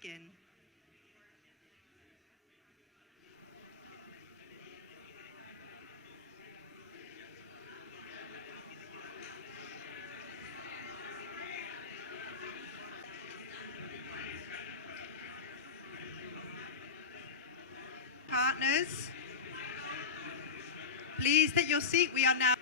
begin. Partners, please take your seat. We are now.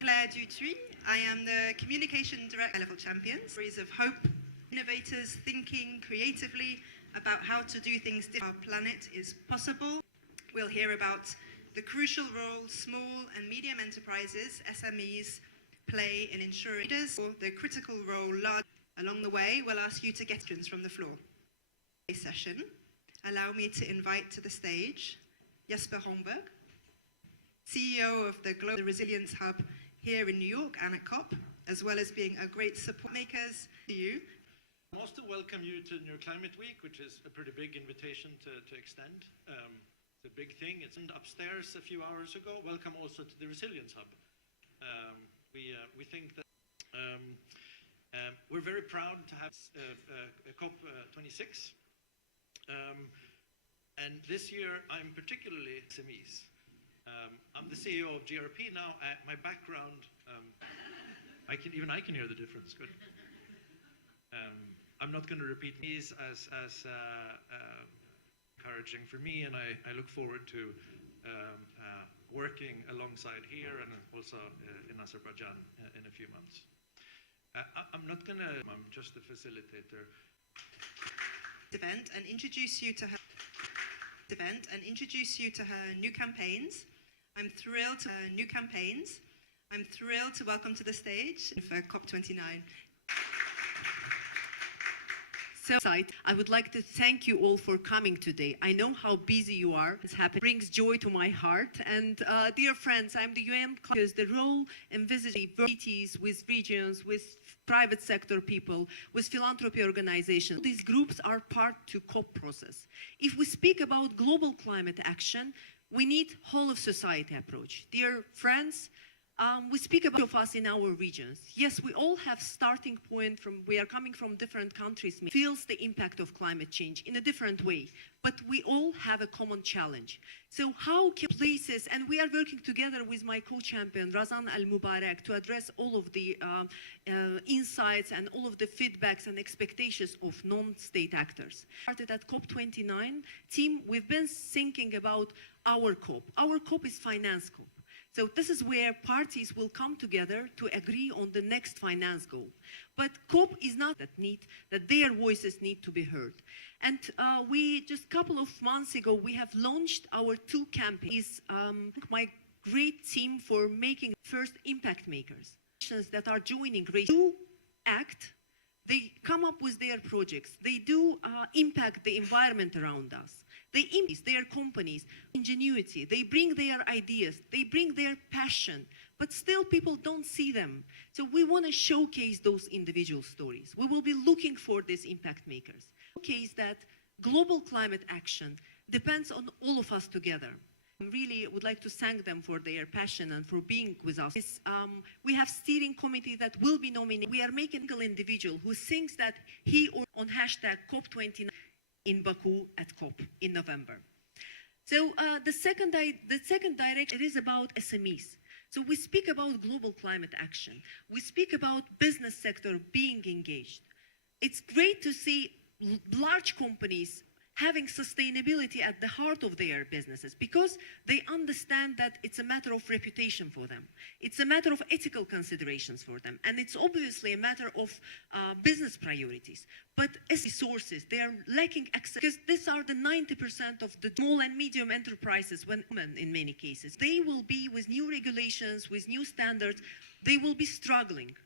Claire Dutry. I am the Communication Director of Level Champions, series of hope, innovators thinking creatively about how to do things differently. Our planet is possible. We'll hear about the crucial role small and medium enterprises, SMEs, play in ensuring leaders, or the critical role large. Along the way, we'll ask you to get questions from the floor. This session, allow me to invite to the stage Jesper Holmberg, CEO of the Global Resilience Hub here in New York and at COP, as well as being a great support makers to you. I also welcome you to New Climate Week, which is a pretty big invitation to extend. It's a big thing. It's upstairs a few hours ago. Welcome also to the Resilience Hub. We think that we're very proud to have COP26. And this year, I'm particularly SMEs. I'm the CEO of GRP now. My background, I can hear the difference. Good. I'm not going to repeat these as encouraging for me, and I look forward to working alongside here and also in Azerbaijan in a few months. I'm just a facilitator. And introduce you to her new campaigns. I'm thrilled to welcome to the stage for COP29. So, I would like to thank you all for coming today. I know how busy you are. It brings joy to my heart. And dear friends, I'm the UN because the role envisaging cities with regions, with private sector people, with philanthropy organizations. These groups are part to COP process. If we speak about global climate action, we need whole of society approach. Dear friends, we speak about of us in our regions. Yes, we all have starting point we are coming from different countries, feels the impact of climate change in a different way, but we all have a common challenge. So how can places, and we are working together with my co-champion, Razan Al-Mubarak, to address all of the insights and all of the feedbacks and expectations of non-state actors. Started at COP29 team, we've been thinking about our COP. Our COP is finance COP. So this is where parties will come together to agree on the next finance goal. But COP is not that their voices need to be heard. And we just a couple of months ago, we have launched our 2 campaigns. My great team for making first impact makers that are joining to act. They come up with their projects. They do impact the environment around us. They impact their companies, ingenuity. They bring their ideas. They bring their passion. But still people don't see them. So we want to showcase those individual stories. We will be looking for these impact makers. Showcase that global climate action depends on all of us together. I really would like to thank them for their passion and for being with us. We have steering committee that will be nominated. We are making an individual who thinks that he or on hashtag COP29 in Baku at COP in November. So the second direction, it is about SMEs. So we speak about global climate action. We speak about business sector being engaged. It's great to see large companies having sustainability at the heart of their businesses because they understand that it's a matter of reputation for them. It's a matter of ethical considerations for them. And it's obviously a matter of business priorities. But as resources, they are lacking access because these are the 90% of the small and medium enterprises in many cases. They will be with new regulations, with new standards, they will be struggling.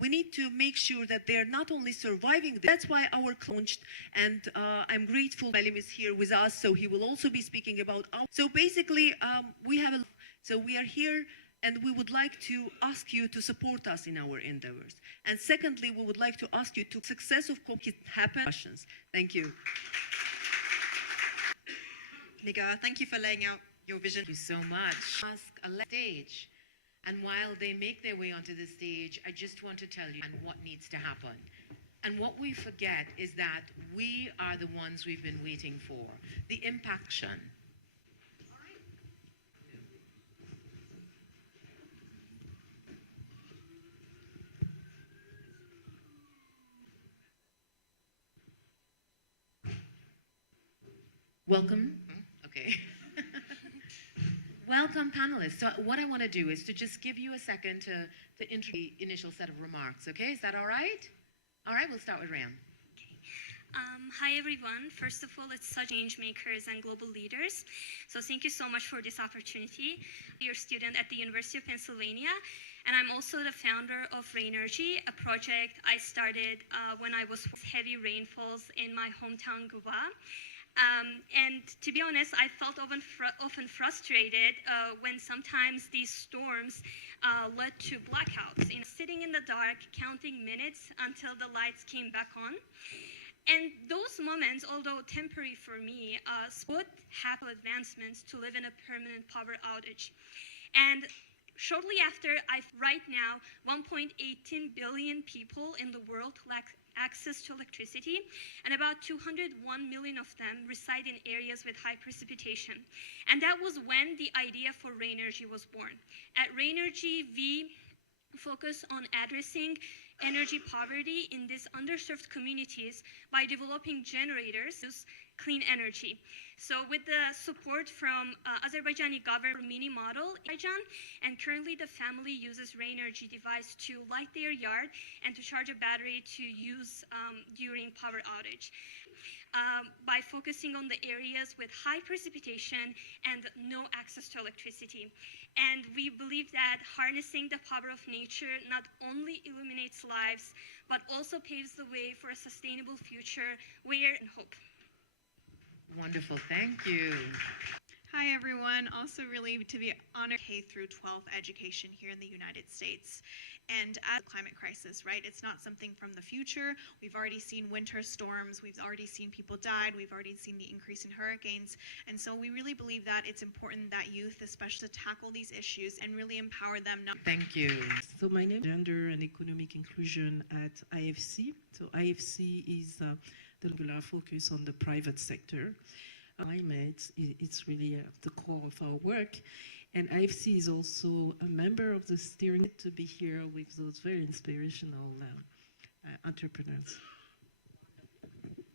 We need to make sure that they are not only surviving. That's why our launched, and I'm grateful Salim is here with us, so he will also be speaking about our. So basically, we are here, and we would like to ask you to support us in our endeavors. And secondly, we would like to ask you to success of COP happen. Thank you. Nigar, thank you for laying out your vision. Thank you so much. Ask a stage. And while they make their way onto the stage, I just want to tell you what needs to happen. And what we forget is that we are the ones we've been waiting for. The impact. Welcome. Okay. Welcome, panelists. So what I want to do is to just give you a second to introduce the initial set of remarks, okay? Is that all right? All right, we'll start with Ram. Hi everyone. First of all, it's such change makers and global leaders. So thank you so much for this opportunity. You're a student at the University of Pennsylvania, and I'm also the founder of Rainergy, a project I started when I was heavy rainfalls in my hometown, Guba. And to be honest, I felt often frustrated when sometimes these storms led to blackouts. Sitting in the dark, counting minutes until the lights came back on. And those moments, although temporary for me, would have advancements to live in a permanent power outage. And shortly after, right now, 1.18 billion people in the world lack access to electricity, and about 201 million of them reside in areas with high precipitation. And that was when the idea for Rainergy was born. At Rainergy, we focus on addressing energy poverty in these underserved communities by developing generators to clean energy. So with the support from Azerbaijani government mini model in Azerbaijan, and currently the family uses Rainergy device to light their yard and to charge a battery to use during power outage. By focusing on the areas with high precipitation and no access to electricity. And we believe that harnessing the power of nature not only illuminates lives, but also paves the way for a sustainable future where and hope. Wonderful, thank you. Hi everyone, also really to be honored K through 12 education here in the United States. And as a climate crisis, right, it's not something from the future. We've already seen winter storms, we've already seen people died, we've already seen the increase in hurricanes. And so we really believe that it's important that youth, especially to tackle these issues and really empower them. Thank you. So my name is Gender and Economic Inclusion at IFC. So IFC is the regular focus on the private sector. Climate, it's really the core of our work. And IFC is also a member of the steering to be here with those very inspirational entrepreneurs.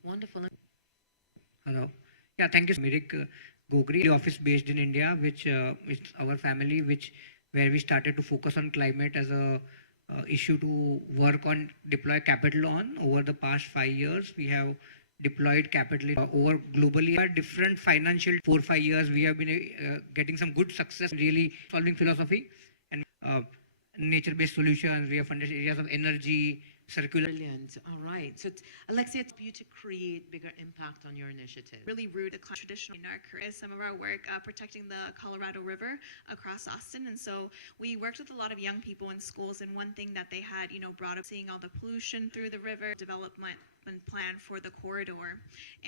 Wonderful. Hello. Yeah, thank you, Mirik Gogri, the office based in India, which is our family, where we started to focus on climate as a issue to work on, deploy capital on. Over the past 5 years, we have deployed capital over globally. Our different financial 4 or 5 years, we have been getting some good success, really solving philosophy and nature-based solutions. We have funded areas of energy, circular. Brilliant. All right. So, Alexia, it's you to create bigger impact on your initiative. Really root a traditional in our career. Some of our work protecting the Colorado River across Austin. And so we worked with a lot of young people in schools. And one thing that they had, brought up, seeing all the pollution through the river, development plan for the corridor.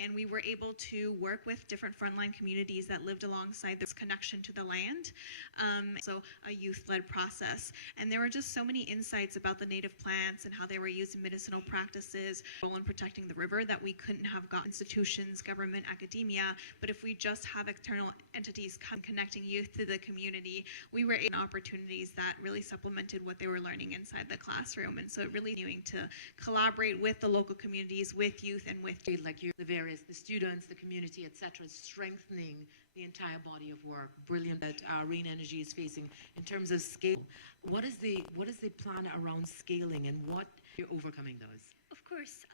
And we were able to work with different frontline communities that lived alongside this connection to the land. So a youth-led process. And there were just so many insights about the native plants and how they were used in medicinal practices, role in protecting the river that we couldn't have got institutions, government, academia. But if we just have external entities connecting youth to the community, we were in opportunities that really supplemented what they were learning inside the classroom. And so it really needing to collaborate with the local communities, with youth, and with like the students, the community, etc., strengthening the entire body of work. Brilliant that Rainergy is facing in terms of scale. What is the plan around scaling, and what you're overcoming those? Of course.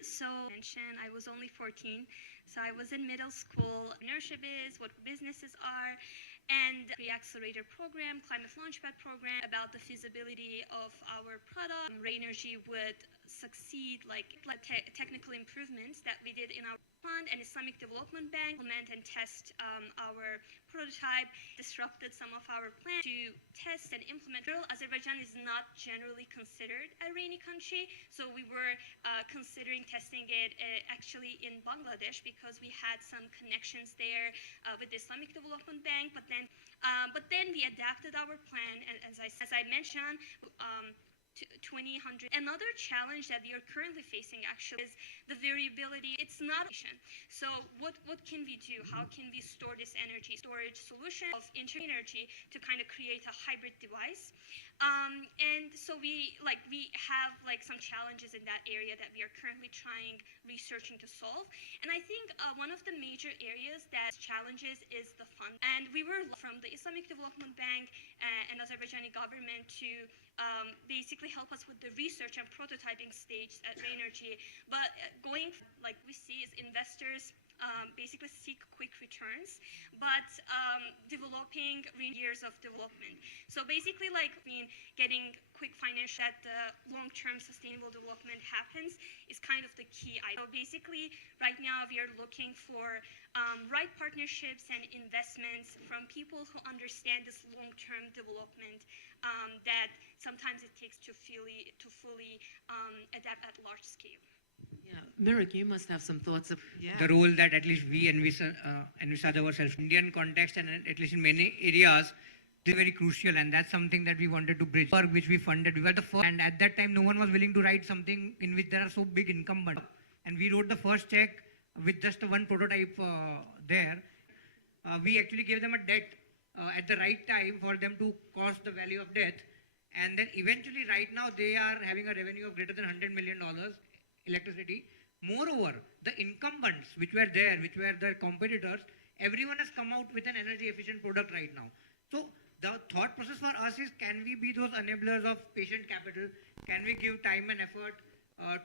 So I was only 14, so I was in middle school. Entrepreneurship is what businesses are, and the Accelerator program, Climate Launchpad program, about the feasibility of our product. Rainergy would succeed, like technical improvements that we did in our fund and Islamic Development Bank, implement and test our prototype, disrupted some of our plans to test and implement. Azerbaijan is not generally considered a rainy country, so we were considering testing it actually in Bangladesh because we had some connections there with the Islamic Development Bank, but then we adapted our plan, and as I mentioned, 2000. Another challenge that we are currently facing actually is the variability. It's not efficient. So what can we do? How can we store this energy? Storage solution of energy to kind of create a hybrid device. And so we have some challenges in that area that we are currently researching to solve. And I think one of the major areas that challenges is the fund. And we were from the Islamic Development Bank and Azerbaijani government to basically help us with the research and prototyping stage at Rainergy. But going like we see is investors basically seek quick returns, but developing years of development. So basically getting quick financial that long-term sustainable development happens is kind of the key item. So basically right now we are looking for right partnerships and investments from people who understand this long-term development that sometimes it takes to fully adapt at large scale. Yeah, Mirik, you must have some thoughts of the role that at least we envisage ourselves in Indian context, and at least in many areas, this is very crucial, and that's something that we wanted to bridge, for which we funded. We were the first, and at that time, no one was willing to write something in which there are so big incumbents. And we wrote the first check with just one prototype there. We actually gave them a debt at the right time for them to cost the value of debt, and then eventually, right now, they are having a revenue of greater than $100 million. Electricity. Moreover, the incumbents which were there, which were the competitors, everyone has come out with an energy efficient product right now. So the thought process for us is, can we be those enablers of patient capital? Can we give time and effort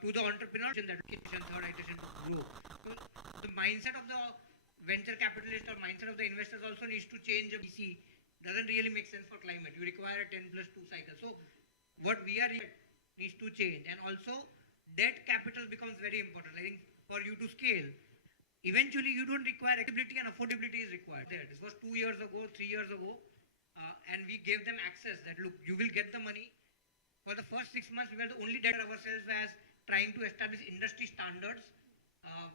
to the entrepreneurs in that third iteration to grow? So the mindset of the venture capitalist or mindset of the investors also needs to change. VC doesn't really make sense for climate. You require a 10+2 cycle. So what we are needs to change, and also debt capital becomes very important. I think for you to scale, eventually you don't require accessibility, and affordability is required. This was 2 years ago, 3 years ago, and we gave them access that, look, you will get the money. For the first 6 months, we were the only debt ourselves as trying to establish industry standards,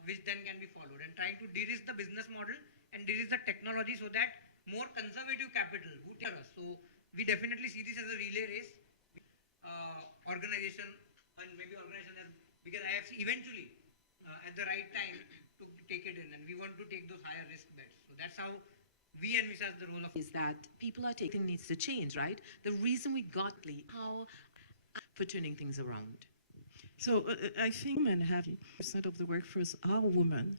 which then can be followed, and trying to de-risk the business model and de-risk the technology so that more conservative capital would hear us. So we definitely see this as a relay race. Organization, and maybe organization as big as IFC, eventually at the right time to take it in, and we want to take those higher risk bets. So that's how we envisage the role of is that people are taking needs to change, right? The reason we got how for turning things around. So I think women have 50% of the workforce are women.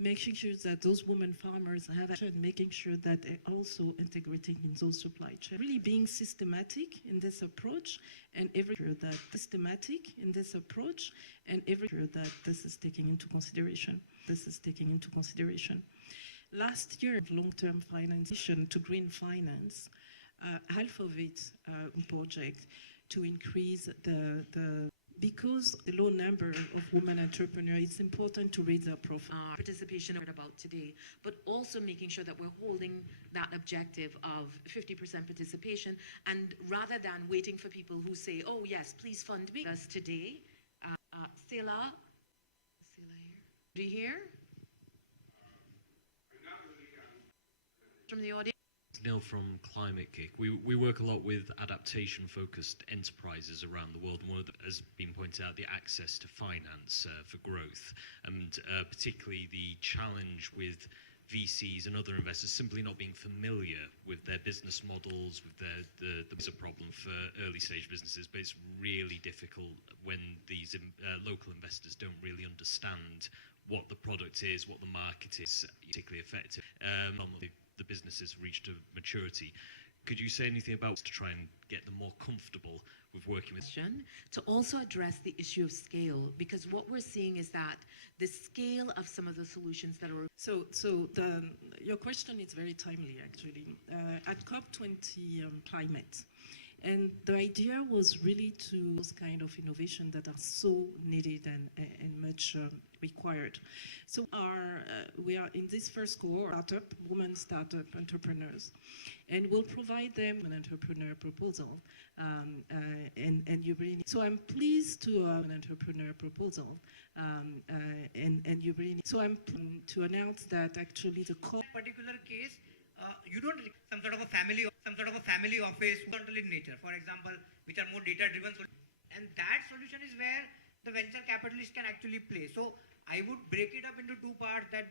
Making sure that those women farmers have action, making sure that they're also integrating in those supply chains. Really being systematic in this approach, and every year that systematic in this approach, and every year that this is taking into consideration. Last year, long-term financing to green finance, half of it project to increase the because the low number of women entrepreneurs, it's important to raise their profile. Participation about today, but also making sure that we're holding that objective of 50% participation, and rather than waiting for people who say, oh yes, please fund me. Us today, Sela here? Do you hear? From the audience? Neil from Climate Kick. We work a lot with adaptation-focused enterprises around the world, and one of the, has been pointed out, the access to finance for growth, and particularly the challenge with VCs and other investors simply not being familiar with their business models, with there's a problem for early-stage businesses, but it's really difficult when these local investors don't really understand what the product is, what the market is, particularly effective. The businesses reached a maturity. Could you say anything about to try and get them more comfortable with working with? To also address the issue of scale, because what we're seeing is that the scale of some of the solutions that are... Your question is very timely, actually. At COP20 climate, And the idea was really to those kind of innovation that are so needed and much required. So we are in this first cohort, women startup entrepreneurs, and we'll provide them an entrepreneur proposal. And you really need, so I'm pleased to an entrepreneur proposal. And you really need, so I'm to announce that actually the particular case, you don't some sort of a family office, horizontal in nature, for example, which are more data driven. And that solution is where the venture capitalist can actually play. So I would break it up into two parts, that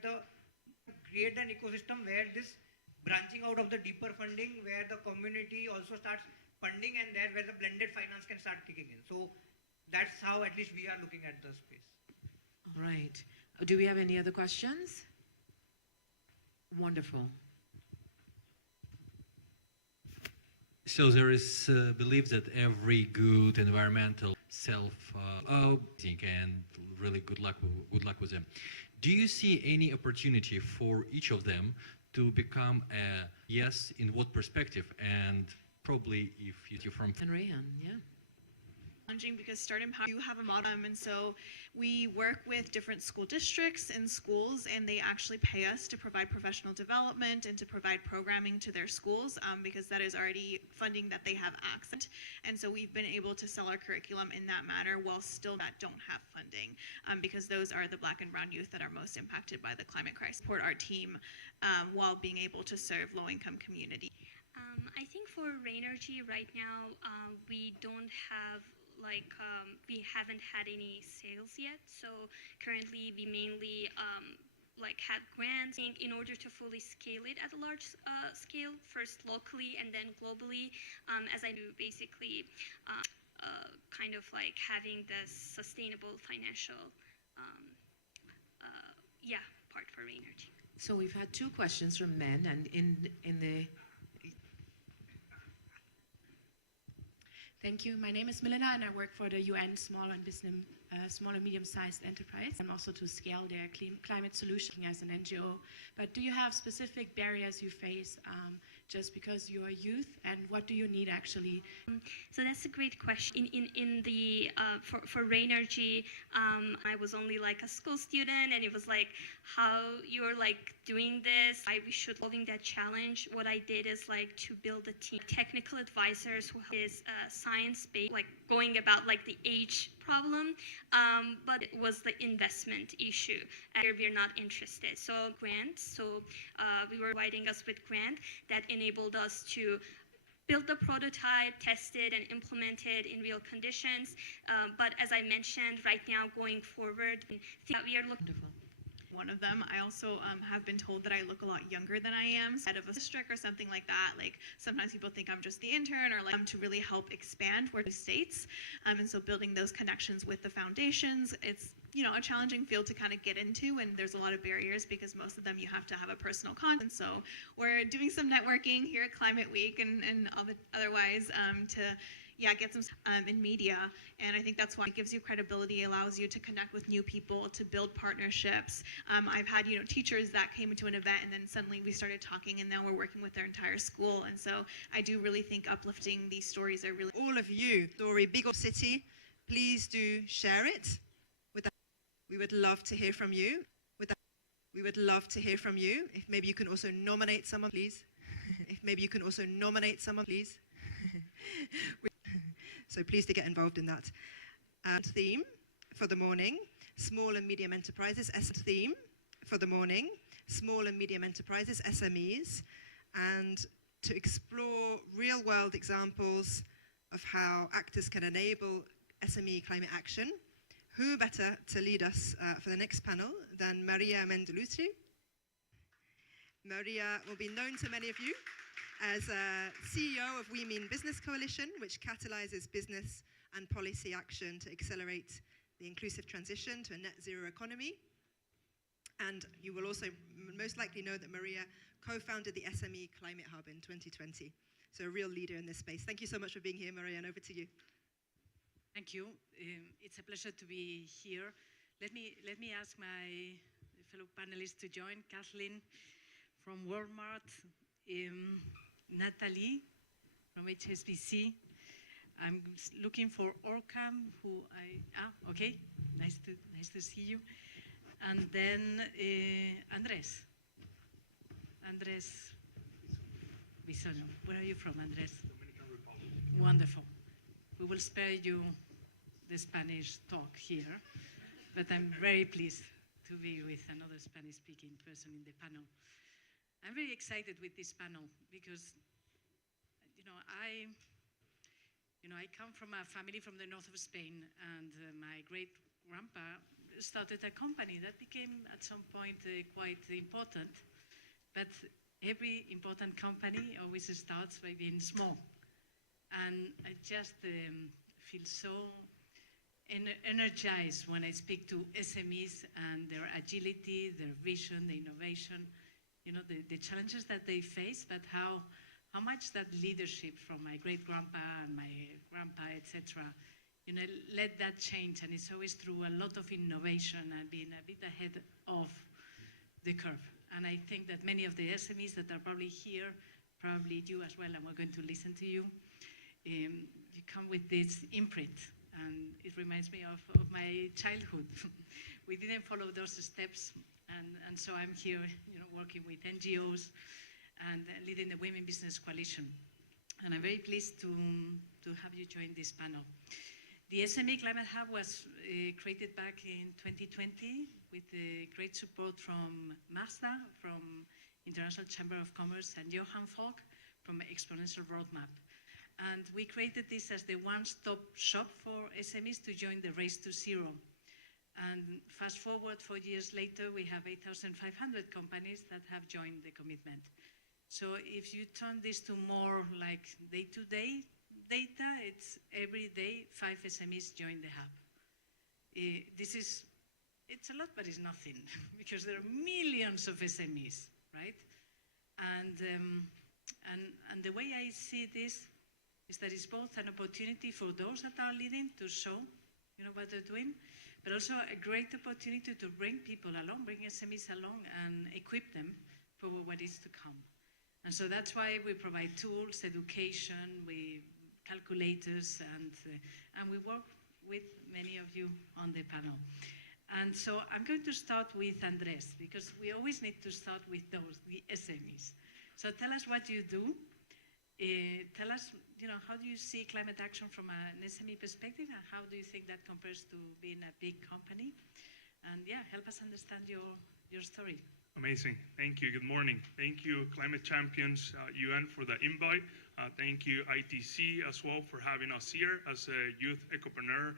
create an ecosystem where this branching out of the deeper funding, where the community also starts funding, and there where the blended finance can start kicking in. So that's how at least we are looking at the space. All right. Do we have any other questions? Wonderful. So there is belief that every good environmental and really good luck with them. Do you see any opportunity for each of them to become a yes in what perspective? And probably if you're from And Rayhan, yeah. Challenging because Start Empower, you have a model, and so we work with different school districts and schools, and they actually pay us to provide professional development and to provide programming to their schools, because that is already funding that they have access. And so we've been able to sell our curriculum in that manner while still that don't have funding, because those are the Black and brown youth that are most impacted by the climate crisis. Support our team while being able to serve low-income community. I think for Rainergy right now, we don't have we haven't had any sales yet. So currently we mainly have grants in order to fully scale it at a large scale, first locally and then globally, as I do basically kind of like having the sustainable financial part for Rainergy. So we've had two questions from men, and in the Thank you. My name is Milena, and I work for the UN Small and Medium-Sized Enterprise, and also to scale their climate solution as an NGO. But do you have specific barriers you face just because you are youth, and what do you need actually? So that's a great question. In the for Rainergy, I was only like a school student, and it was like, how you're like doing this? We should solving that challenge. What I did is like to build a team, technical advisors who is science-based, like going about like the age problem, but it was the investment issue, and we're not interested. So grants. So we were providing us with grant that enabled us to build the prototype, test it, and implement it in real conditions. But as I mentioned, right now going forward, we are looking. One of them. I also have been told that I look a lot younger than I am, head of a district or something like that. Like sometimes people think I'm just the intern, or like to really help expand where the states. And so building those connections with the foundations, it's a challenging field to kind of get into, and there's a lot of barriers because most of them you have to have a personal contact. So we're doing some networking here at Climate Week and otherwise to get some in media, and I think that's why it gives you credibility, allows you to connect with new people, to build partnerships. I've had teachers that came into an event, and then suddenly we started talking, and now we're working with their entire school. And so I do really think uplifting these stories are really. All of you, story, big or city, please do share it. We would love to hear from you. We would love to hear from you. If maybe you can also nominate someone, please. If maybe you can also nominate someone, please. So please to get involved in that. And theme for the morning, small and medium enterprises. Theme for the morning, small and medium enterprises, SMEs, and to explore real-world examples of how actors can enable SME climate action. Who better to lead us for the next panel than Maria Mendelutri? Maria will be known to many of you as CEO of We Mean Business Coalition, which catalyzes business and policy action to accelerate the inclusive transition to a net zero economy. And you will also most likely know that Maria co-founded the SME Climate Hub in 2020. So a real leader in this space. Thank you so much for being here, Maria, and over to you. Thank you. It's a pleasure to be here. Let me ask my fellow panelists to join. Kathleen from Walmart, Natalie from HSBC, I'm looking for Orcam, okay, nice to see you. And then Andres Bisono. Where are you from, Andres? Dominican Republic. Wonderful. We will spare you the Spanish talk here, but I'm very pleased to be with another Spanish-speaking person in the panel. I'm very excited with this panel because, I come from a family from the north of Spain, and my great-grandpa started a company that became at some point quite important, but every important company always starts by being small. And I just feel so energized when I speak to SMEs and their agility, their vision, the innovation, the challenges that they face, but how much that leadership from my great-grandpa and my grandpa, etc., led that change. And it's always through a lot of innovation and being a bit ahead of the curve. And I think that many of the SMEs that are probably here, probably you as well, and we're going to listen to you, you come with this imprint. And it reminds me of my childhood. We didn't follow those steps. And so I'm here, working with NGOs and leading the Women Business Coalition. And I'm very pleased to have you join this panel. The SME Climate Hub was created back in 2020 with great support from Mazda, from International Chamber of Commerce, and Johan Falk from Exponential Roadmap. And we created this as the one-stop shop for SMEs to join the race to zero. And fast forward 4 years later, we have 8,500 companies that have joined the commitment. So if you turn this to more like day-to-day data, it's every day 5 SMEs join the hub. It's a lot, but it's nothing because there are millions of SMEs, right? And the way I see this is that it's both an opportunity for those that are leading to show, what they're doing, but also a great opportunity to bring people along, bring SMEs along and equip them for what is to come. And so that's why we provide tools, education, calculators, and we work with many of you on the panel. And so I'm going to start with Andres, because we always need to start with the SMEs. So tell us what you do. Tell us, how do you see climate action from an SME perspective, and how do you think that compares to being a big company? And yeah, help us understand your story. Amazing. Thank you. Good morning. Thank you, Climate Champions UN, for the invite. Thank you, ITC, as well, for having us here as a youth ecopreneur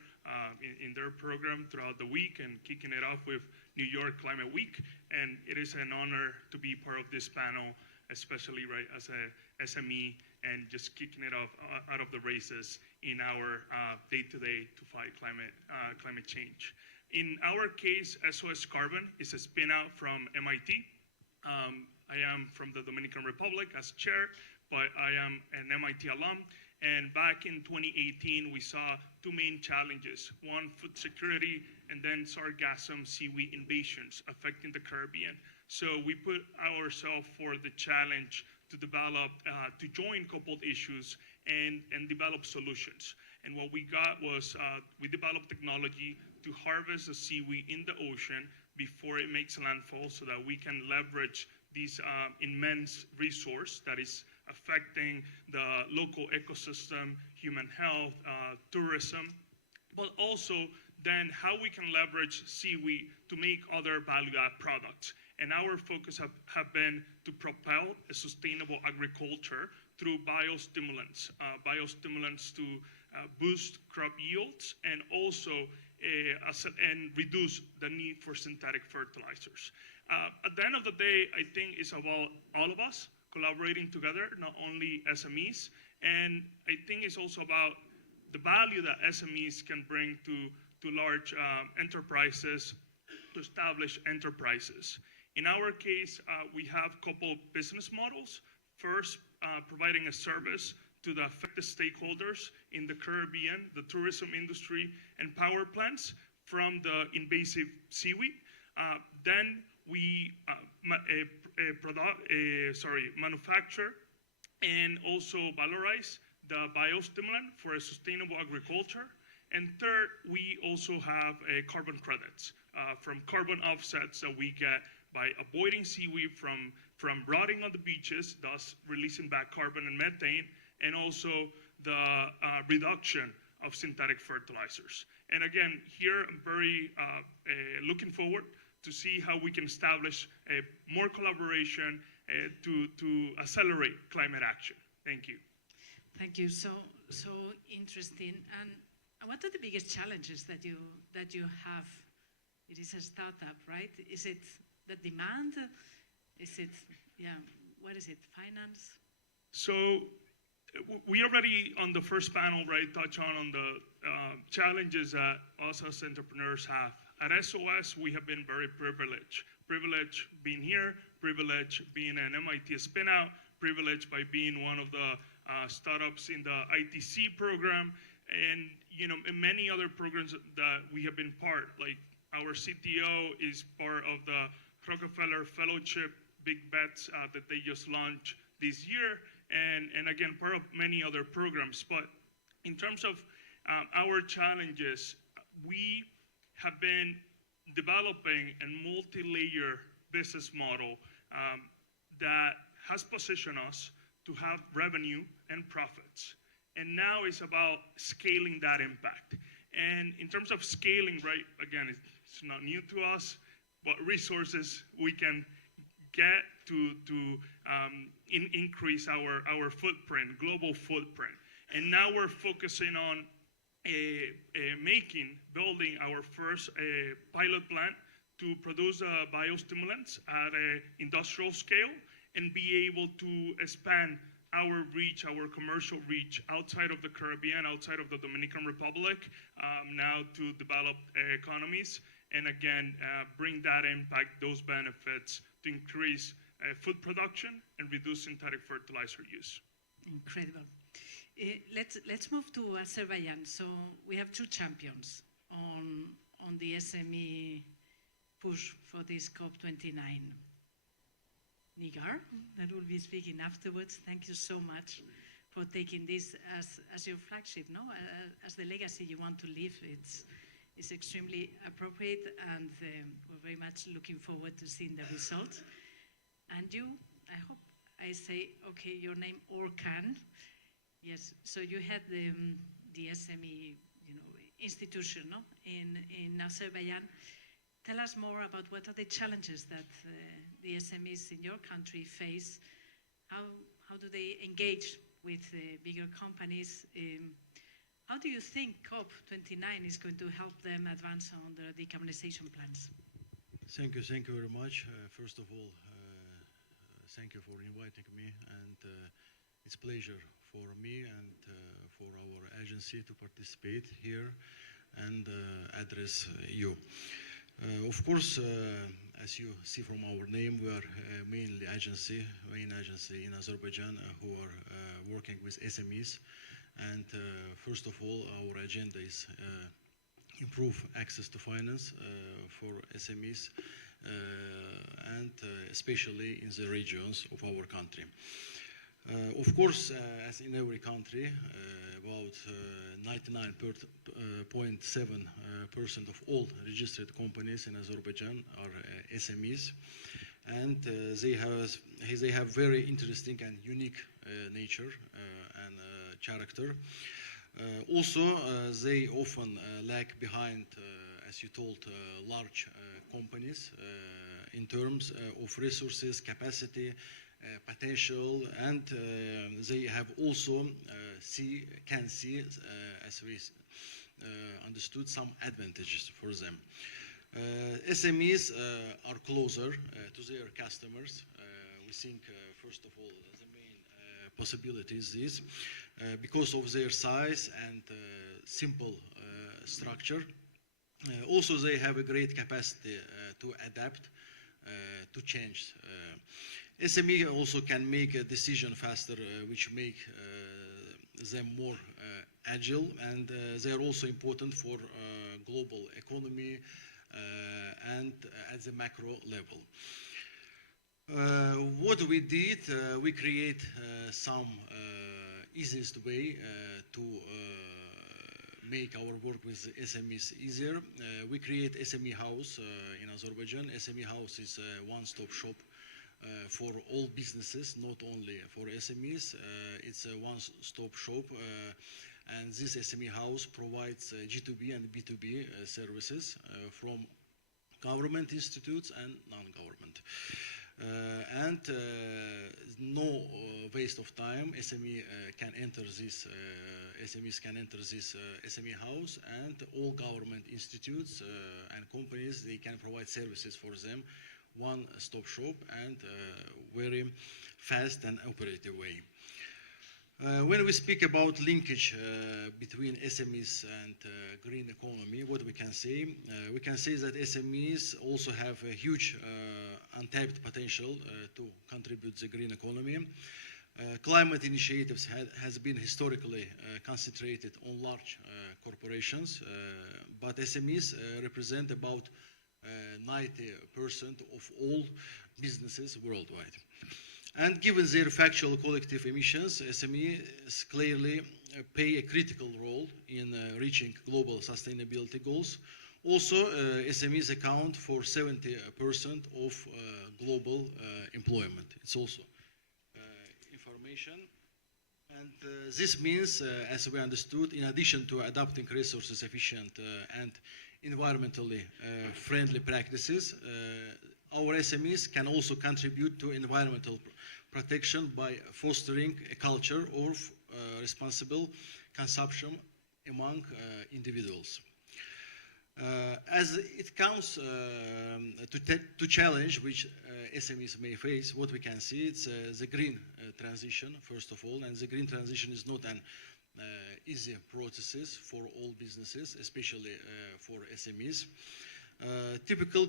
in their program throughout the week and kicking it off with New York Climate Week. And it is an honor to be part of this panel, especially as a SME, and just kicking it off out of the races in our day-to-day to fight climate change. In our case, SOS Carbon is a spin-out from MIT. I am from the Dominican Republic as chair, but I am an MIT alum. And back in 2018, we saw 2 main challenges. One, food security, and then sargassum seaweed invasions affecting the Caribbean. So we put ourselves for the challenge to develop, to join coupled issues and develop solutions. And what we got was, we developed technology to harvest the seaweed in the ocean before it makes landfall, so that we can leverage this immense resource that is affecting the local ecosystem, human health, tourism, but also then how we can leverage seaweed to make other value-add products. And our focus have been to propel a sustainable agriculture through biostimulants to boost crop yields, and also and reduce the need for synthetic fertilizers. At the end of the day, I think it's about all of us collaborating together, not only SMEs, and I think it's also about the value that SMEs can bring to large enterprises, to establish enterprises. In our case, we have a couple business models. First, providing a service to the affected stakeholders in the Caribbean, the tourism industry, and power plants from the invasive seaweed. Then we manufacture and also valorize the biostimulant for a sustainable agriculture. And third, we also have carbon credits from carbon offsets that we get by avoiding seaweed from rotting on the beaches, thus releasing back carbon and methane, and also the reduction of synthetic fertilizers. And again, here I'm very looking forward to see how we can establish more collaboration to accelerate climate action. Thank you. Thank you. So interesting. And what are the biggest challenges that you have? It is a startup, right? Is it the demand? Is it, what is it, finance? So we already on the first panel, right, touch on the challenges that us as entrepreneurs have. At SOS, we have been very privileged. Privileged being here, privileged being an MIT spinout, privileged by being one of the startups in the ITC program, and in many other programs that we have been part. Like our CTO is part of the Rockefeller Fellowship Big Bets that they just launched this year, and again, part of many other programs. But in terms of our challenges, we have been developing a multi-layer business model that has positioned us to have revenue and profits. And now it's about scaling that impact. And in terms of scaling, right, again, it's not new to us, but resources we can get to increase our footprint, global footprint. And now we're focusing on building our first pilot plant to produce biostimulants at an industrial scale and be able to expand our reach, our commercial reach outside of the Caribbean, outside of the Dominican Republic, now to developed economies, and again, bring that impact, those benefits to increase food production and reduce synthetic fertilizer use. Incredible. Let's move to Azerbaijan. So we have two champions on the SME push for this COP29. Nigar, that will be speaking afterwards. Thank you so much for taking this as your flagship, no? As the legacy you want to leave. It's extremely appropriate, and we're very much looking forward to seeing the result. And you, I hope I say, okay, your name, Orkan. Yes, so you had the SME, institution, no? in Azerbaijan. Tell us more about what are the challenges that the SMEs in your country face. How do they engage with bigger companies? How do you think COP29 is going to help them advance on their decarbonization plans? Thank you very much. First of all, thank you for inviting me, and it's a pleasure for me and for our agency to participate here and address you. Of course, as you see from our name, we are main agency in Azerbaijan who are working with SMEs. And first of all, our agenda is improve access to finance for SMEs, and especially in the regions of our country. Of course, as in every country, about 99.7% of all registered companies in Azerbaijan are SMEs, and they have very interesting and unique nature and character. Also, they often lag behind, as you told, large companies in terms of resources, capacity, potential, and they have also can see, as we understood, some advantages for them. SMEs are closer to their customers. We think, first of all, the main possibility is this, because of their size and simple structure. Also, they have a great capacity to adapt, to change. SME also can make a decision faster, which make them more agile, and they are also important for global economy and at the macro level. What we did, we create some easiest way to make our work with SMEs easier. We create SME House in Azerbaijan. SME House is a one-stop shop for all businesses, not only for SMEs. It's a one-stop shop, and this SME House provides G2B and B2B services from government institutes and non-government. No waste of time. SMEs can enter this SME House, and all government institutes and companies, they can provide services for them, one-stop shop, and very fast and operative way. When we speak about linkage between SMEs and green economy, what we can say? We can say that SMEs also have a huge untapped potential to contribute to the green economy. Climate initiatives has been historically concentrated on large corporations, but SMEs represent about 90% of all businesses worldwide. And given their factual collective emissions, SMEs clearly play a critical role in reaching global sustainability goals. Also, SMEs account for 70% of global employment. It's also information. And this means, as we understood, in addition to adopting resources efficient and environmentally friendly practices, our SMEs can also contribute to environmental protection by fostering a culture of responsible consumption among individuals. As it comes to challenge which SMEs may face, what we can see, it's the green transition, first of all, and the green transition is not an easy process for all businesses, especially for SMEs. Typical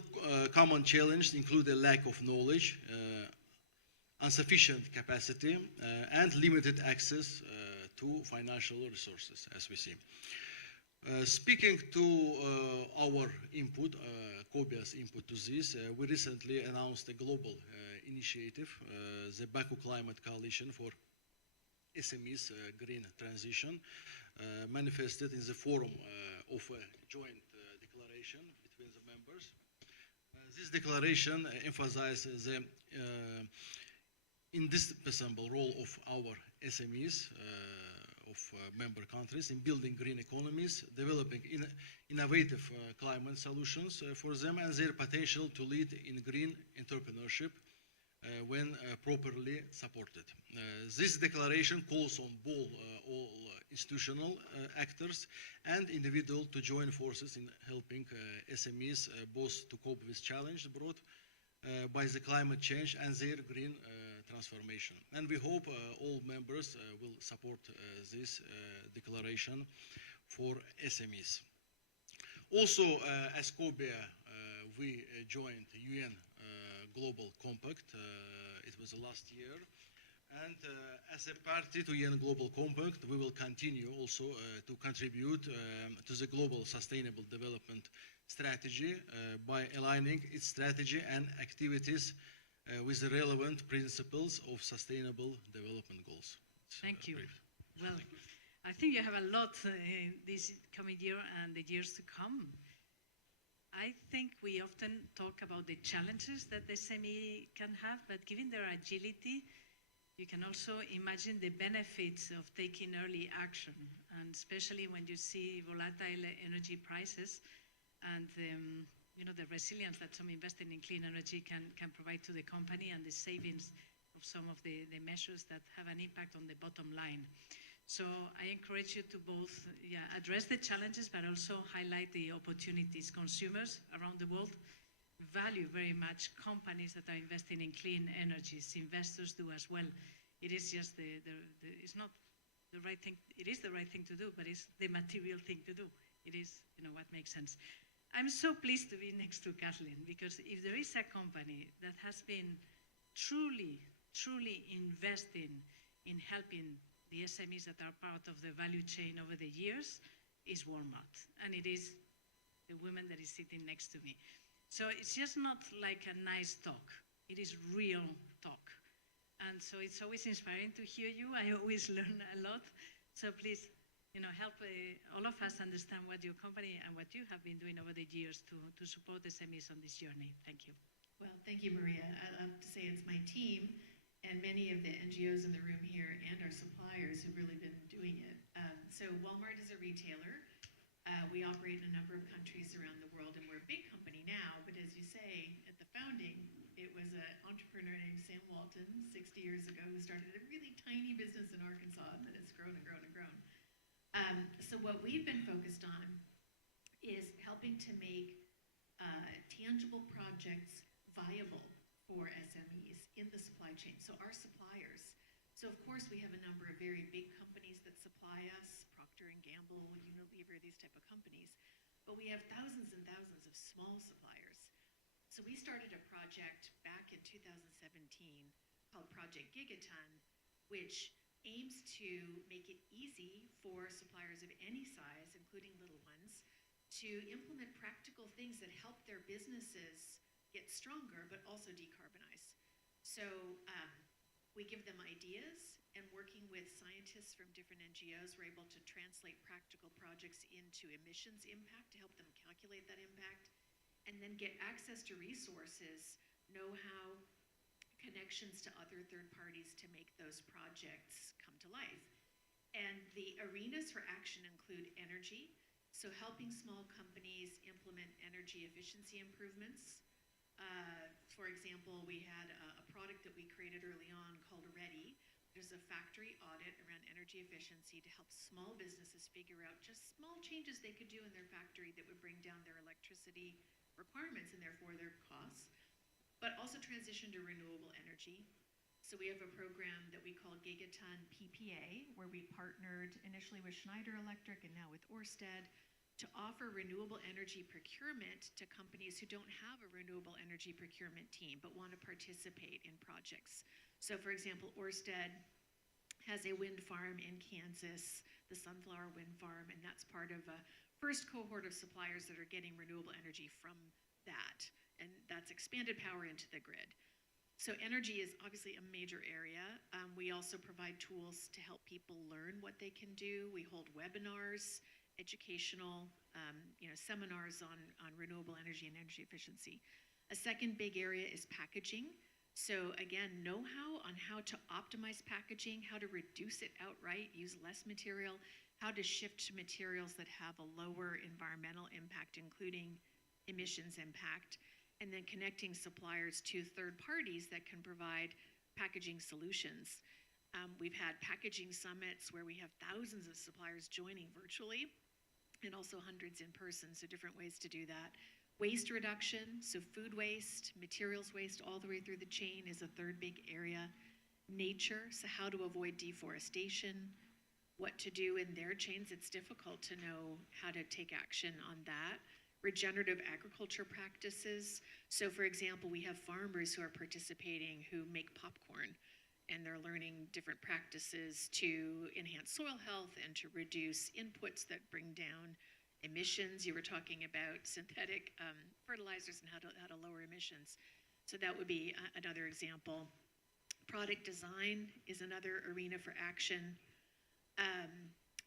common challenges include a lack of knowledge, insufficient capacity, and limited access to financial resources, as we see. Speaking to our input, COBIA's input to this, we recently announced a global initiative, the Baku Climate Coalition for SMEs Green Transition, manifested in the form of a joint declaration between the members. This declaration emphasizes the indispensable role of our SMEs of member countries in building green economies, developing innovative climate solutions for them, and their potential to lead in green entrepreneurship when properly supported. This declaration calls on all institutional actors and individuals to join forces in helping SMEs both to cope with challenges brought by the climate change and their green transformation. And we hope all members will support this declaration for SMEs. Also, as COBIA, we joined UN Global Compact. It was last year. And as a party to UN Global Compact, we will continue also to contribute to the global sustainable development strategy by aligning its strategy and activities with the relevant principles of sustainable development goals. Thank you. Well, I think you have a lot in this coming year and the years to come. I think we often talk about the challenges that the SME can have, but given their agility, you can also imagine the benefits of taking early action, and especially when you see volatile energy prices and the resilience that some investing in clean energy can provide to the company, and the savings of some of the measures that have an impact on the bottom line. So I encourage you to both address the challenges, but also highlight the opportunities. Consumers around the world value very much companies that are investing in clean energies. Investors do as well. It is just it's not the right thing. It is the right thing to do, but it's the material thing to do. It is, what makes sense. I'm so pleased to be next to Kathleen, because if there is a company that has been truly investing in helping the SMEs that are part of the value chain over the years, is Walmart. And it is the woman that is sitting next to me. So it's just not like a nice talk. It is real talk. And so it's always inspiring to hear you. I always learn a lot. So please, help all of us understand what your company and what you have been doing over the years to support the SMEs on this journey. Thank you. Well, thank you, Maria. I love to say it's my team and many of the NGOs in the room here and our suppliers who've really been doing it. So Walmart is a retailer. We operate in a number of countries around the world, and we're a big company now, but as you say, at the founding, it was an entrepreneur named Sam Walton 60 years ago who started a really tiny business in Arkansas, and then it's grown and grown and grown. So what we've been focused on is helping to make tangible projects viable for SMEs in the supply chain. So our suppliers. So of course we have a number of very big companies that supply us, Procter & Gamble, Unilever, these type of companies. But we have thousands and thousands of small suppliers. So we started a project back in 2017 called Project Gigaton, which aims to make it easy for suppliers of any size, including little ones, to implement practical things that help their businesses get stronger, but also decarbonize. So we give them ideas, and working with scientists from different NGOs, we're able to translate practical projects into emissions impact to help them calculate that impact, and then get access to resources, know-how, connections to other third parties to make those projects come to life. And the arenas for action include energy, so helping small companies implement energy efficiency improvements. For example, we had a product that we created early on called Ready. There's a factory audit around energy efficiency to help small businesses figure out just small changes they could do in their factory that would bring down their electricity requirements and therefore their costs, but also transition to renewable energy. So we have a program that we call Gigaton PPA, where we partnered initially with Schneider Electric and now with Ørsted to offer renewable energy procurement to companies who don't have a renewable energy procurement team but want to participate in projects. So for example, Ørsted has a wind farm in Kansas, the Sunflower Wind Farm, and that's part of a first cohort of suppliers that are getting renewable energy from that, and that's expanded power into the grid. So energy is obviously a major area. We also provide tools to help people learn what they can do. We hold webinars, educational seminars on renewable energy and energy efficiency. A second big area is packaging. So again, know-how on how to optimize packaging, how to reduce it outright, use less material, how to shift to materials that have a lower environmental impact, including emissions impact, and then connecting suppliers to third parties that can provide packaging solutions. We've had packaging summits where we have thousands of suppliers joining virtually, and also hundreds in person, so different ways to do that. Waste reduction, so food waste, materials waste, all the way through the chain is a third big area. Nature, so how to avoid deforestation, what to do in their chains. It's difficult to know how to take action on that. Regenerative agriculture practices. So for example, we have farmers who are participating who make popcorn, and they're learning different practices to enhance soil health and to reduce inputs that bring down emissions. You were talking about synthetic fertilizers and how to lower emissions. So that would be another example. Product design is another arena for action.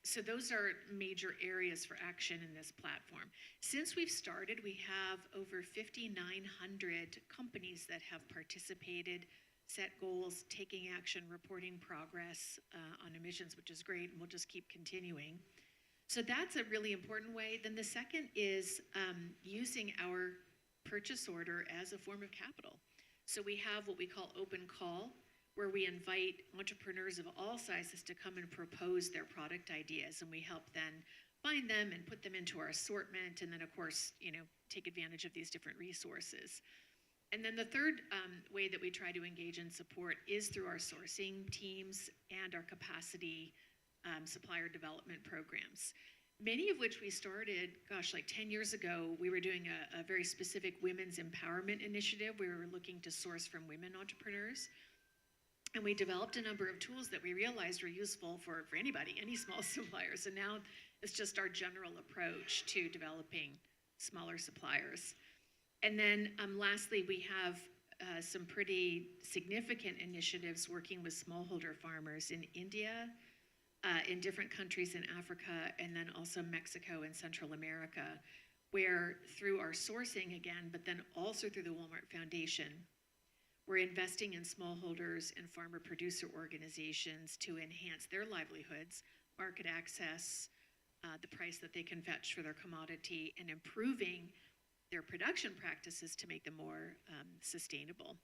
So those are major areas for action in this platform. Since we've started, we have over 5,900 companies that have participated, set goals, taking action, reporting progress on emissions, which is great, and we'll just keep continuing. So that's a really important way. Then the second is using our purchase order as a form of capital. So we have what we call open call, where we invite entrepreneurs of all sizes to come and propose their product ideas, and we help then find them and put them into our assortment, and then of course, take advantage of these different resources. And then the third way that we try to engage and support is through our sourcing teams and our capacity supplier development programs, many of which we started, like 10 years ago. We were doing a very specific women's empowerment initiative. We were looking to source from women entrepreneurs. And we developed a number of tools that we realized were useful for anybody, any small suppliers. And now it's just our general approach to developing smaller suppliers. And then lastly, we have some pretty significant initiatives working with smallholder farmers in India, in different countries in Africa, and then also Mexico and Central America, where through our sourcing again, but then also through the Walmart Foundation, we're investing in smallholders and farmer producer organizations to enhance their livelihoods, market access, the price that they can fetch for their commodity, and improving their production practices to make them more sustainable.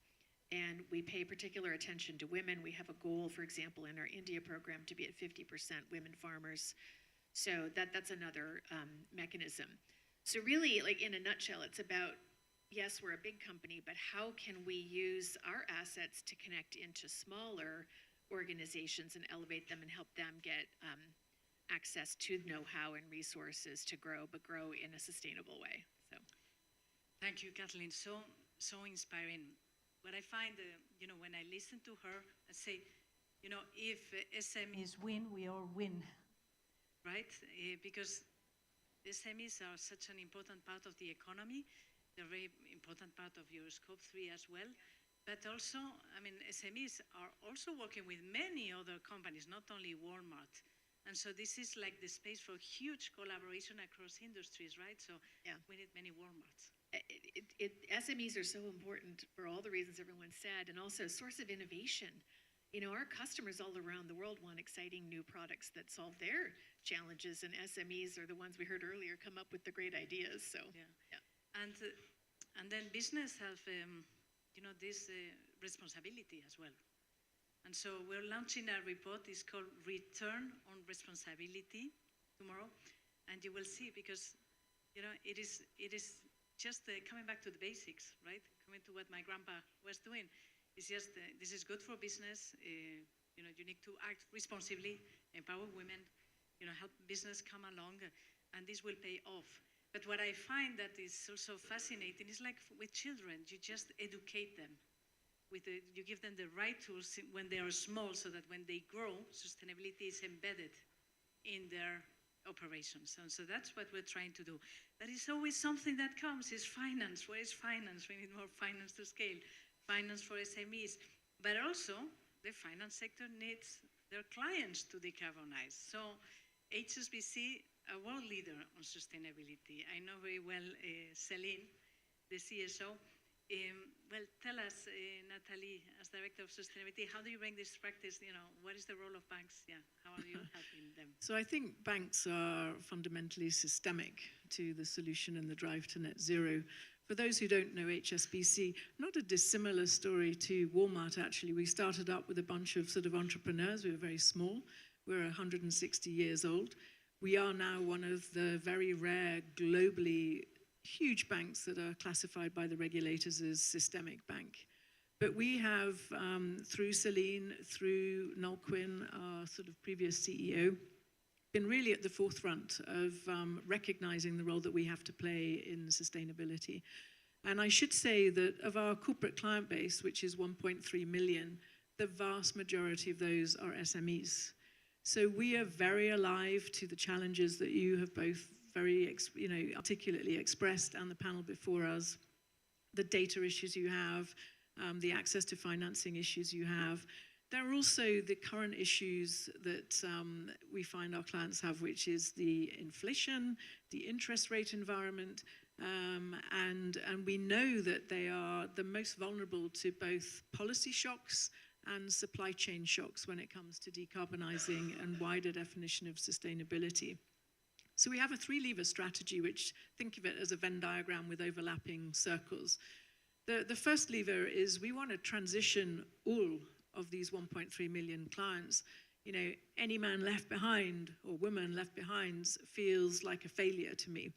And we pay particular attention to women. We have a goal, for example, in our India program to be at 50% women farmers. So that's another mechanism. So really, like in a nutshell, it's about, yes, we're a big company, but how can we use our assets to connect into smaller organizations and elevate them and help them get access to know-how and resources to grow, but grow in a sustainable way. So, thank you, Kathleen. So inspiring. What I find, when I listen to her, I say, if SMEs win, we all win, right? Because SMEs are such an important part of the economy. They're a very important part of your scope 3 as well. But also, SMEs are also working with many other companies, not only Walmart. And so this is like the space for huge collaboration across industries, right? So yeah, we need many Walmarts. SMEs are so important for all the reasons everyone said, and also a source of innovation. Our customers all around the world want exciting new products that solve their challenges, and SMEs are the ones we heard earlier come up with the great ideas. So yeah. And then business have this responsibility as well. And so we're launching a report. It's called Return on Responsibility tomorrow, and you will see, because it is just coming back to the basics, right? Coming to what my grandpa was doing. It's just this is good for business. You need to act responsibly, empower women, help business come along, and this will pay off. But what I find that is also fascinating is like with children, you just educate them. You give them the right tools when they are small, so that when they grow, sustainability is embedded in their operations. And so that's what we're trying to do. But it's always something that comes, is finance. Where is finance? We need more finance to scale. Finance for SMEs. But also, the finance sector needs their clients to decarbonize. So HSBC, a world leader on sustainability. I know very well Celine, the CSO. Well, tell us, Natalie, as Director of Sustainability, how do you bring this practice? What is the role of banks? Yeah, how are you helping them? So I think banks are fundamentally systemic to the solution and the drive to net zero. For those who don't know HSBC, not a dissimilar story to Walmart, actually. We started up with a bunch of sort of entrepreneurs. We were very small. We're 160 years old. We are now one of the very rare globally huge banks that are classified by the regulators as systemic bank. But we have, through Celine, through Noel Quinn, our sort of previous CEO, been really at the forefront of recognizing the role that we have to play in sustainability. And I should say that of our corporate client base, which is 1.3 million, the vast majority of those are SMEs. So we are very alive to the challenges that you have both very articulately expressed, and the panel before us, the data issues you have, the access to financing issues you have. There are also the current issues that we find our clients have, which is the inflation, the interest rate environment, and we know that they are the most vulnerable to both policy shocks and supply chain shocks when it comes to decarbonizing and wider definition of sustainability. So we have a 3-lever strategy, which think of it as a Venn diagram with overlapping circles. The first lever is we want to transition all of these 1.3 million clients. Any man left behind or woman left behind feels like a failure to me.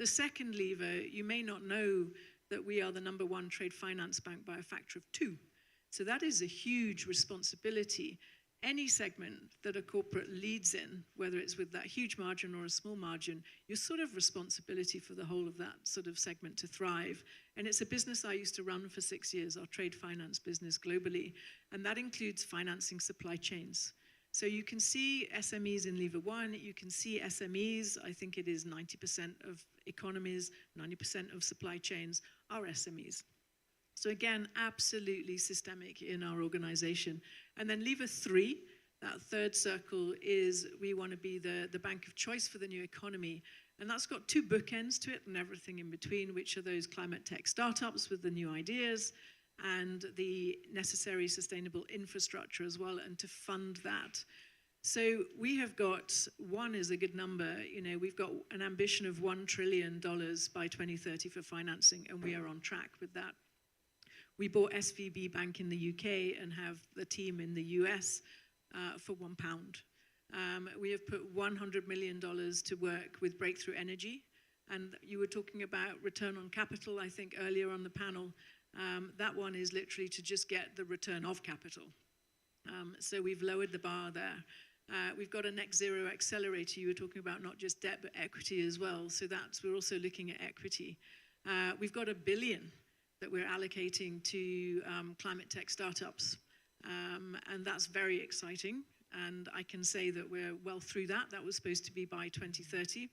The second lever, you may not know that we are the #1 trade finance bank by a factor of 2. So that is a huge responsibility. Any segment that a corporate leads in, whether it's with that huge margin or a small margin, you're sort of responsibility for the whole of that sort of segment to thrive. And it's a business I used to run for 6 years, our trade finance business globally. And that includes financing supply chains. So you can see SMEs in lever 1, you can see SMEs, I think it is 90% of economies, 90% of supply chains are SMEs. So again, absolutely systemic in our organization. And then lever 3, that third circle, is we want to be the bank of choice for the new economy. And that's got 2 bookends to it and everything in between, which are those climate tech startups with the new ideas and the necessary sustainable infrastructure as well, and to fund that. So we have got, 1 is a good number, we've got an ambition of $1 trillion by 2030 for financing, and we are on track with that. We bought SVB Bank in the UK and have the team in the US for £1. We have put $100 million to work with Breakthrough Energy, and you were talking about return on capital, I think, earlier on the panel. That one is literally to just get the return of capital. So we've lowered the bar there. We've got a net zero accelerator. You were talking about not just debt, but equity as well. So we're also looking at equity. We've got $1 billion that we're allocating to climate tech startups. And that's very exciting. And I can say that we're well through that. That was supposed to be by 2030.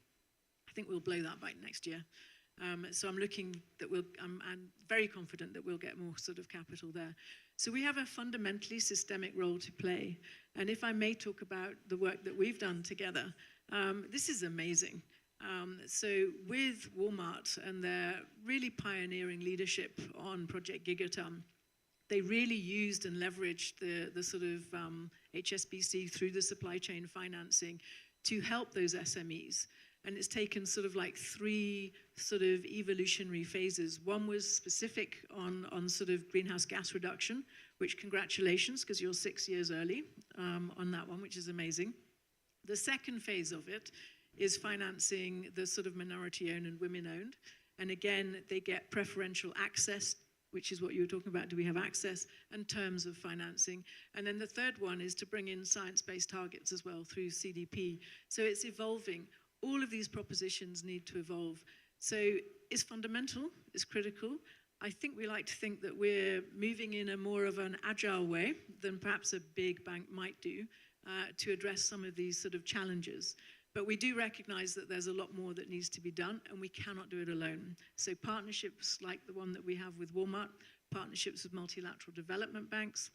I think we'll blow that by next year. So I'm very confident that we'll get more sort of capital there. So we have a fundamentally systemic role to play. And if I may talk about the work that we've done together, this is amazing. So with Walmart and their really pioneering leadership on Project Gigaton, they really used and leveraged the sort of HSBC through the supply chain financing to help those SMEs. And it's taken sort of like 3 sort of evolutionary phases. One was specific on sort of greenhouse gas reduction, which congratulations, because you're 6 years early on that one, which is amazing. The second phase of it is financing the sort of minority-owned and women-owned. And again, they get preferential access, which is what you were talking about, do we have access, and terms of financing. And then the third one is to bring in science-based targets as well through CDP. So it's evolving. All of these propositions need to evolve. So it's fundamental, it's critical. I think we like to think that we're moving in a more of an agile way than perhaps a big bank might do to address some of these sort of challenges. But we do recognize that there's a lot more that needs to be done, and we cannot do it alone. So partnerships like the one that we have with Walmart, partnerships with multilateral development banks.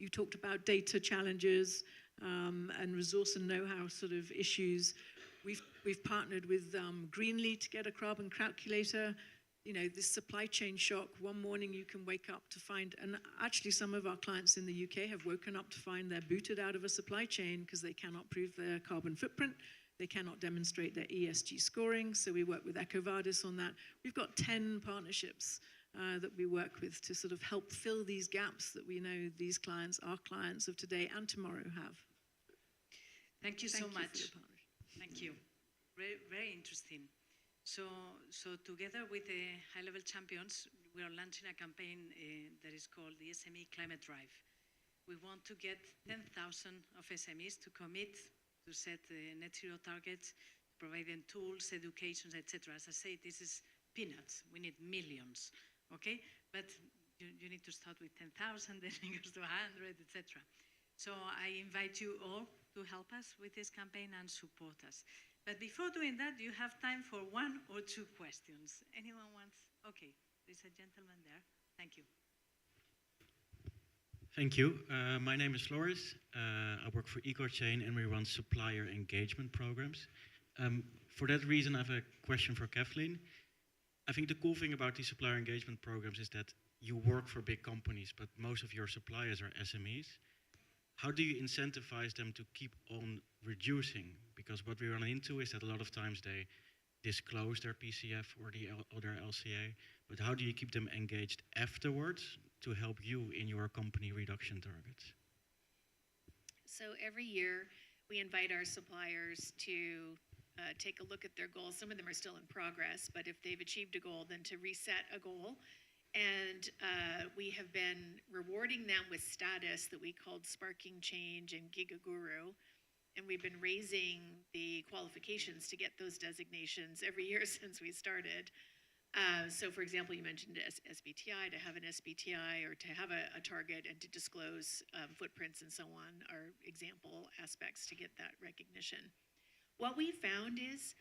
You talked about data challenges and resource and know-how sort of issues. We've partnered with Greenly to get a carbon calculator. This supply chain shock, one morning you can wake up to find, and actually some of our clients in the UK have woken up to find they're booted out of a supply chain because they cannot prove their carbon footprint. They cannot demonstrate their ESG scoring. So we work with EcoVadis on that. We've got 10 partnerships that we work with to sort of help fill these gaps that we know these clients, our clients of today and tomorrow have. Thank you so much. Thank you. Very, very interesting. So together with the high-level champions, we are launching a campaign that is called the SME Climate Drive. We want to get 10,000 of SMEs to commit to set net zero targets, provide them tools, education, etc. As I say, this is peanuts. We need millions, okay? But you need to start with 10,000, then it goes to 100, etc. So I invite you all to help us with this campaign and support us. But before doing that, you have time for 1 or 2 questions. Anyone wants? Okay, there's a gentleman there. Thank you. Thank you. My name is Floris. I work for EcoChain and we run supplier engagement programs. For that reason, I have a question for Kathleen. I think the cool thing about these supplier engagement programs is that you work for big companies, but most of your suppliers are SMEs. How do you incentivize them to keep on reducing? Because what we run into is that a lot of times they disclose their PCF or their LCA, but how do you keep them engaged afterwards to help you in your company reduction targets? So every year we invite our suppliers to take a look at their goals. Some of them are still in progress, but if they've achieved a goal, then to reset a goal. And we have been rewarding them with status that we called Sparking Change and Gigaguru. And we've been raising the qualifications to get those designations every year since we started. So for example, you mentioned SBTI, to have an SBTI or to have a target and to disclose footprints and so on are example aspects to get that recognition. What we found is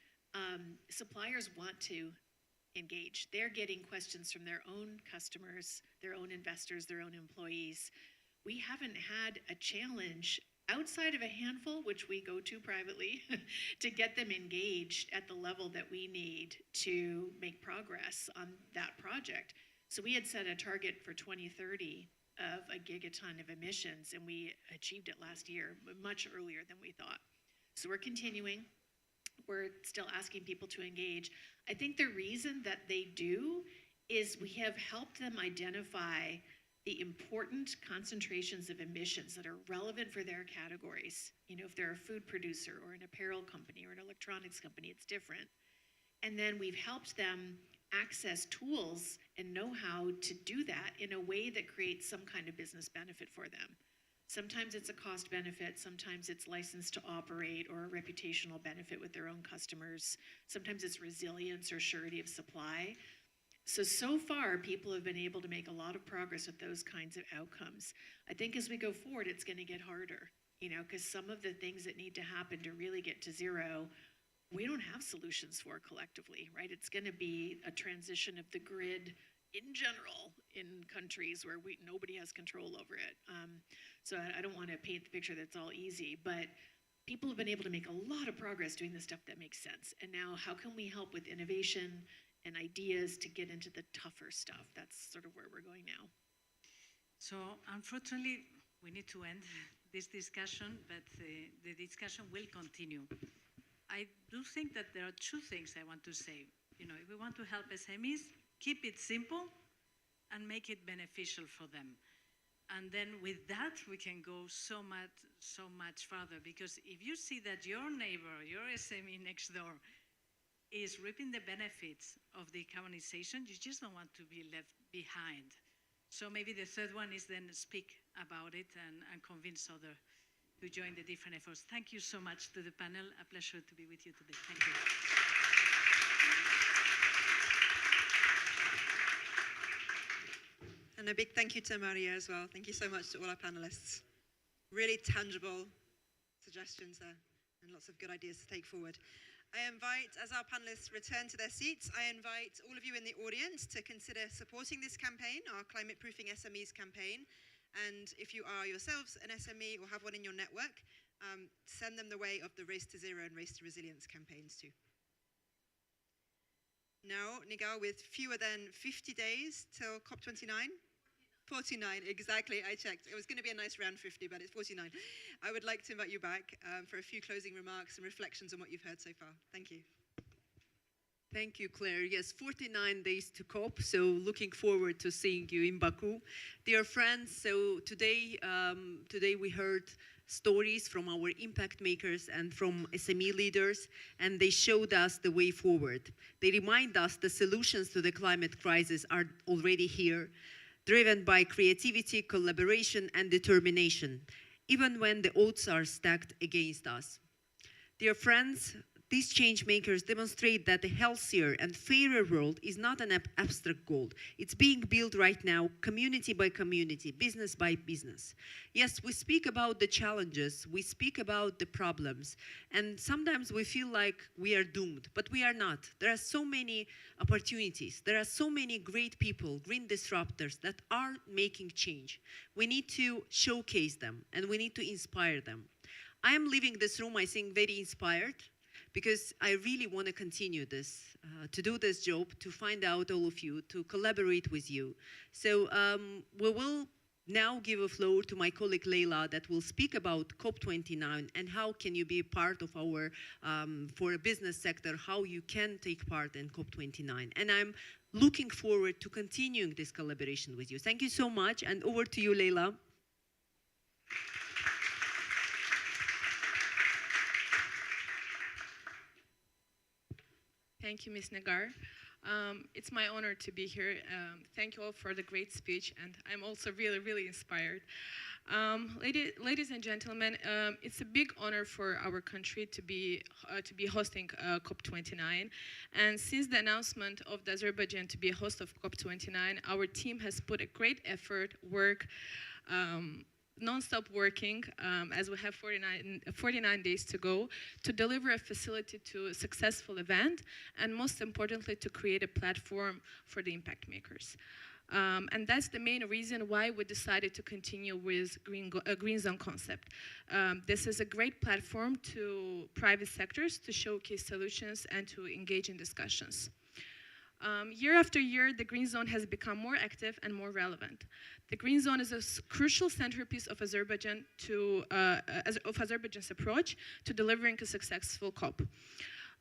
suppliers want to engaged. They're getting questions from their own customers, their own investors, their own employees. We haven't had a challenge outside of a handful, which we go to privately, to get them engaged at the level that we need to make progress on that project. So we had set a target for 2030 of a gigaton of emissions, and we achieved it last year, much earlier than we thought. So we're continuing. We're still asking people to engage. I think the reason that they do is we have helped them identify the important concentrations of emissions that are relevant for their categories. You know, if they're a food producer or an apparel company or an electronics company, it's different. And then we've helped them access tools and know-how to do that in a way that creates some kind of business benefit for them. Sometimes it's a cost benefit, sometimes it's license to operate or a reputational benefit with their own customers. Sometimes it's resilience or surety of supply. So far, people have been able to make a lot of progress with those kinds of outcomes. I think as we go forward, it's going to get harder, you know, because some of the things that need to happen to really get to zero, we don't have solutions for collectively, right? It's going to be a transition of the grid in general in countries where nobody has control over it. So I don't want to paint the picture that's all easy, but people have been able to make a lot of progress doing the stuff that makes sense. And now how can we help with innovation and ideas to get into the tougher stuff? That's sort of where we're going now. So unfortunately, we need to end this discussion, but the discussion will continue. I do think that there are two things I want to say. You know, if we want to help SMEs, keep it simple and make it beneficial for them. And then with that, we can go so much further, because if you see that your neighbor, your SME next door, is reaping the benefits of decarbonization, you just don't want to be left behind. So maybe the third one is then speak about it and convince others to join the different efforts. Thank you so much to the panel. A pleasure to be with you today. Thank you. And a big thank you to Maria as well. Thank you so much to all our panelists. Really tangible suggestions there and lots of good ideas to take forward. I invite, as our panelists return to their seats, I invite all of you in the audience to consider supporting this campaign, our Climate Proofing SMEs campaign. And if you are yourselves an SME or have one in your network, send them the way of the Race to Zero and Race to Resilience campaigns too. Now, Nigar, with fewer than 50 days till COP29, 49, exactly, I checked. It was going to be a nice round 50, but it's 49. I would like to invite you back for a few closing remarks and reflections on what you've heard so far. Thank you. Thank you, Claire. Yes, 49 days to COP, so looking forward to seeing you in Baku. Dear friends, so today we heard stories from our impact makers and from SME leaders, and they showed us the way forward. They remind us the solutions to the climate crisis are already here, driven by creativity, collaboration, and determination, even when the odds are stacked against us. Dear friends, these change makers demonstrate that a healthier and fairer world is not an abstract goal. It's being built right now, community by community, business by business. Yes, we speak about the challenges, we speak about the problems, and sometimes we feel like we are doomed, but we are not. There are so many opportunities. There are so many great people, green disruptors that are making change. We need to showcase them, and we need to inspire them. I am leaving this room, I think, very inspired, because I really want to continue this, to do this job, to find out all of you, to collaborate with you. So we will now give a floor to my colleague Leila that will speak about COP29 and how can you be a part of our, for a business sector, how you can take part in COP29. And I'm looking forward to continuing this collaboration with you. Thank you so much, and over to you, Leila. Thank you, Ms. Nagar. It's my honor to be here. Thank you all for the great speech, and I'm also really, really inspired. Ladies and gentlemen, it's a big honor for our country to be hosting COP29. And since the announcement of Azerbaijan to be a host of COP29, our team has put a great effort, work, non-stop working, as we have 49 days to go, to deliver a facility to a successful event, and most importantly, to create a platform for the impact makers. And that's the main reason why we decided to continue with Green Zone concept. This is a great platform to private sectors to showcase solutions and to engage in discussions. Year after year, the Green Zone has become more active and more relevant. The Green Zone is a crucial centerpiece of Azerbaijan's approach to delivering a successful COP.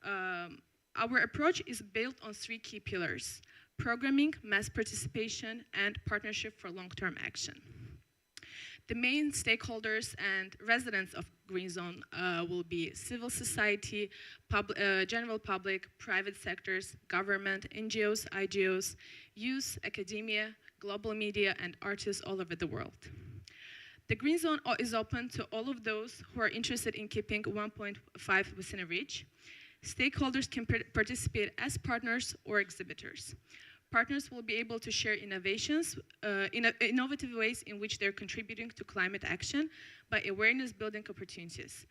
Our approach is built on 3 key pillars: programming, mass participation, and partnership for long-term action. The main stakeholders and residents of Green Zone will be civil society, general public, private sectors, government, NGOs, IGOs, youth, academia, global media, and artists all over the world. The Green Zone is open to all of those who are interested in keeping 1.5 within reach. Stakeholders can participate as partners or exhibitors. Partners will be able to share innovations, innovative ways in which they're contributing to climate action by awareness-building opportunities.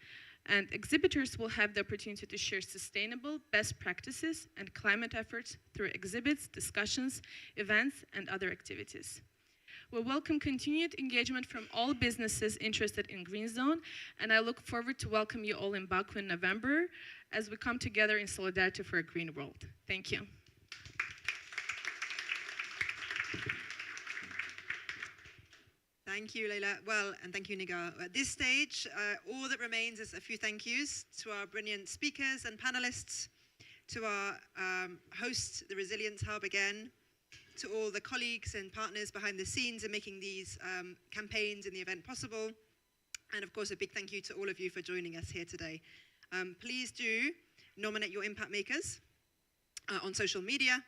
And exhibitors will have the opportunity to share sustainable best practices and climate efforts through exhibits, discussions, events, and other activities. We welcome continued engagement from all businesses interested in Green Zone, and I look forward to welcome you all in Baku in November as we come together in solidarity for a green world. Thank you. Thank you, Leila. Well, and thank you, Nigar. At this stage, all that remains is a few thank yous to our brilliant speakers and panelists, to our host, the Resilience Hub again, to all the colleagues and partners behind the scenes in making these campaigns and the event possible. And of course, a big thank you to all of you for joining us here today. Please do nominate your impact makers on social media.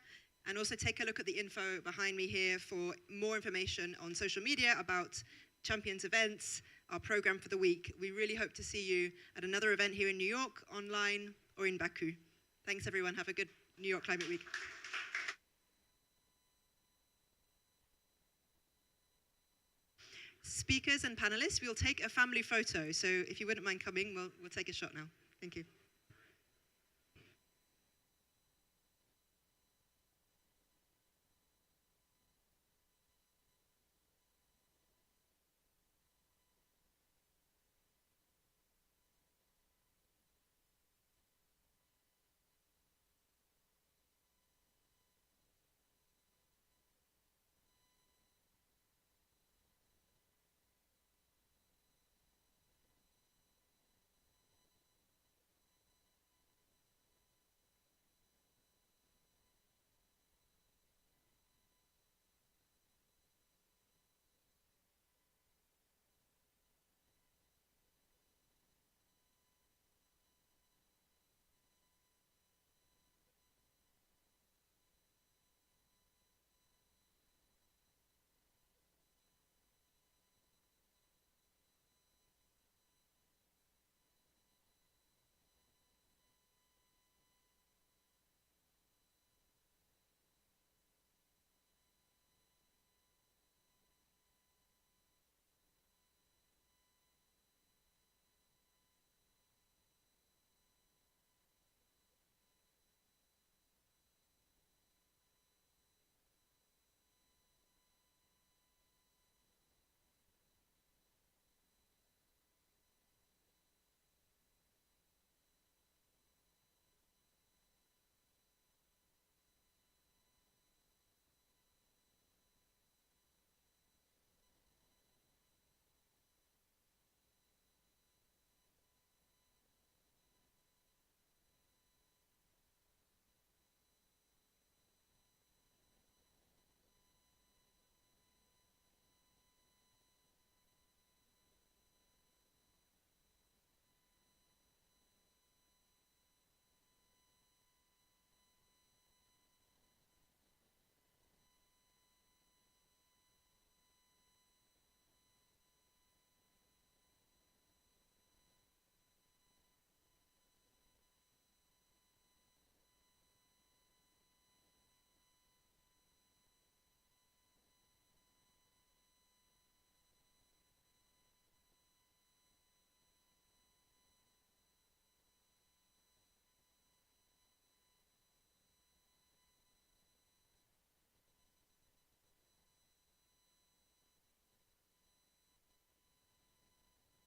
And also take a look at the info behind me here for more information on social media about Champions events, our program for the week. We really hope to see you at another event here in New York, online, or in Baku. Thanks, everyone. Have a good New York Climate Week. Speakers and panelists, we'll take a family photo. So if you wouldn't mind coming, we'll take a shot now. Thank you.